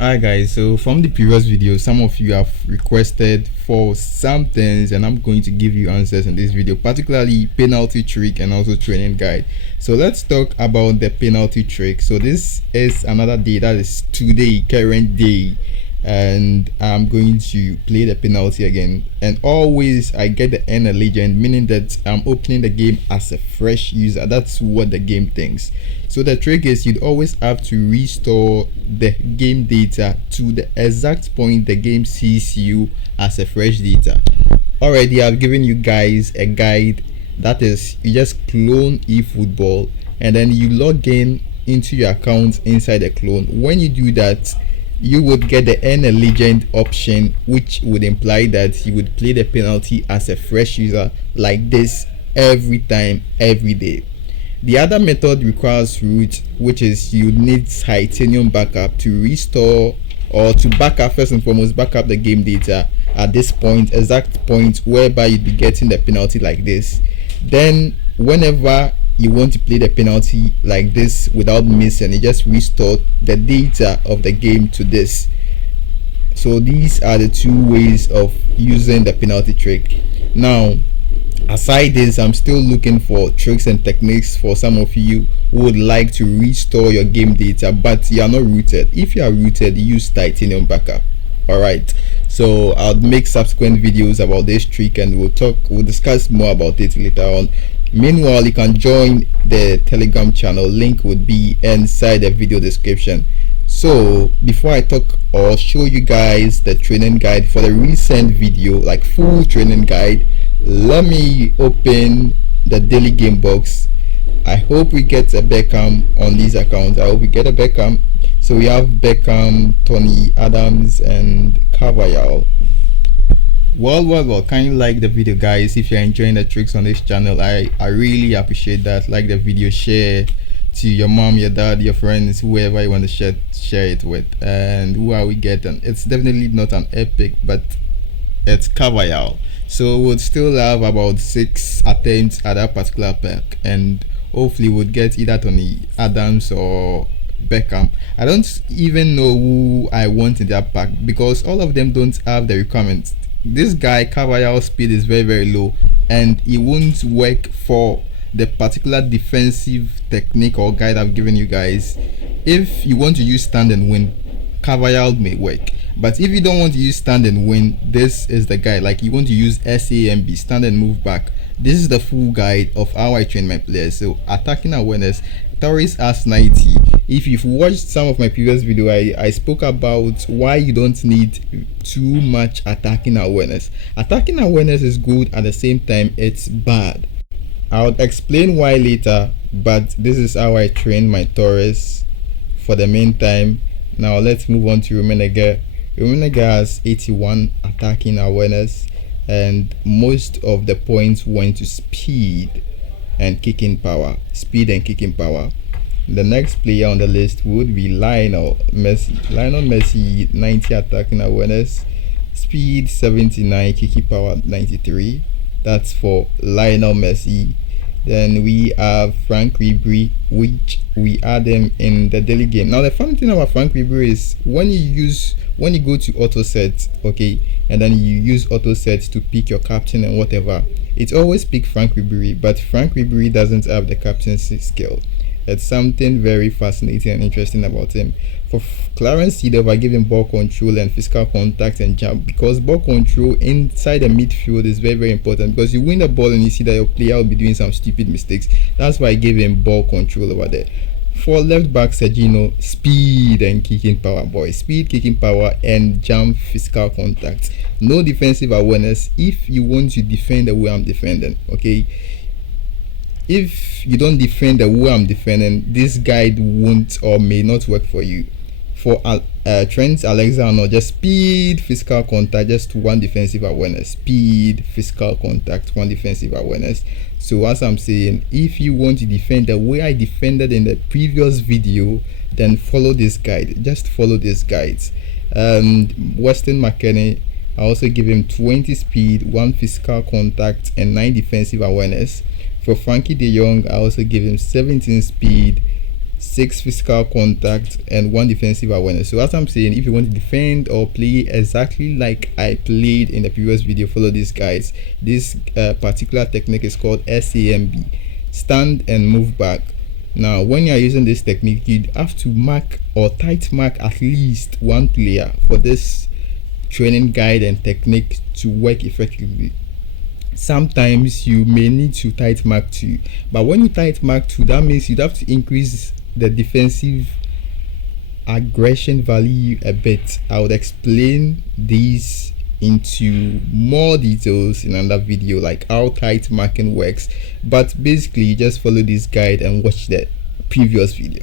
Hi guys, so from the previous video some of you have requested for some things and I'm going to give you answers in this video, particularly penalty trick and also training guide. So let's talk about the penalty trick. So this is another day, that is today, current day, and I'm going to play the penalty again, and always I get the N legend, meaning that I'm opening the game as a fresh user. That's what the game thinks. So the trick is you'd always have to restore the game data to the exact point the game sees you as a fresh data. Already I've given you guys a guide, that is you just clone eFootball and then you log in into your account inside the clone. When you do that, you would get the N legend option, which would imply that you would play the penalty as a fresh user like this every time, every day. The other method requires root, which is you need titanium backup to restore or to backup, first and foremost backup the game data at this point, exact point whereby you'd be getting the penalty like this. Then whenever you want to play the penalty like this without missing, you just restore the data of the game to this. So these are the two ways of using the penalty trick. Now aside this, I'm still looking for tricks and techniques for some of you who would like to restore your game data but you are not rooted. If you are rooted, use titanium backup. Alright, so I'll make subsequent videos about this trick and we'll discuss more about it later on. Meanwhile, you can join the Telegram channel, link would be inside the video description. So before I talk or show you guys the training guide for the recent video, like full training guide, let me open the daily game box. I hope we get a Beckham on these accounts. I hope we get a Beckham. So we have Beckham, Tony, Adams and Carvajal. Well, can you like the video, guys? If you're enjoying the tricks on this channel, I really appreciate that. Like the video, share to your mom, your dad, your friends, whoever you want to share it with. And who are we getting? It's definitely not an epic, but it's Carvajal. So we'll still have about 6 attempts at that particular pack, and hopefully we'll get either Tony, Adams or Beckham. I don't even know who I want in that pack because all of them don't have the requirements. This guy Carvajal's speed is very low and it won't work for the particular defensive technique or guide I've given you guys. If you want to use stand and win, Carvajal may work, but if you don't want to use stand and win, this is the guide. Like you want to use SAMB, stand and move back, this is the full guide of how I train my players. So attacking awareness, Torres as 90. If you've watched some of my previous video, I spoke about why you don't need too much attacking awareness. Attacking awareness is good, at the same time it's bad. I'll explain why later, but this is how I train my Torres for the meantime. Now let's move on to Rummenigge. Rummenigge has 81 attacking awareness and most of the points went to speed and kicking power. The next player on the list would be Lionel Messi. 90 attacking awareness, speed 79, kicking power 93. That's for Lionel Messi. Then we have Frank Ribery, which we add him in the daily game. Now the funny thing about Frank Ribery is when you go to auto set, okay, and then you use auto set to pick your captain and whatever, it always pick Frank Ribery, but Frank Ribery doesn't have the captaincy skill. It's something very fascinating and interesting about him. For Clarence Seedorf, I give him ball control and physical contact and jump, because ball control inside the midfield is very important, because you win the ball and you see that your player will be doing some stupid mistakes. That's why I gave him ball control over there. For left back Sergino, speed and kicking power, boy. Speed, kicking power and jump, physical contact. No defensive awareness if you want to defend the way I'm defending, okay? If you don't defend the way I'm defending, this guide won't or may not work for you. For Trent Alexander-Arnold, just speed, physical contact, just one defensive awareness. Speed, physical contact, one defensive awareness. So as I'm saying, if you want to defend the way I defended in the previous video, then follow this guide. Just follow these guides. Weston McKennie, I also give him 20 speed, 1 physical contact and 9 defensive awareness. For Frankie de Jong, I also give him 17 speed, 6 physical contact, and 1 defensive awareness. So as I'm saying, if you want to defend or play exactly like I played in the previous video, follow these guys. This particular technique is called SAMB, stand and move back. Now when you are using this technique, you have to mark or tight mark at least 1 player for this training guide and technique to work effectively. Sometimes you may need to tight mark 2, but when you tight mark 2, that means you'd have to increase the defensive aggression value a bit. I would explain these into more details in another video, like how tight marking works, but basically just follow this guide and watch the previous video.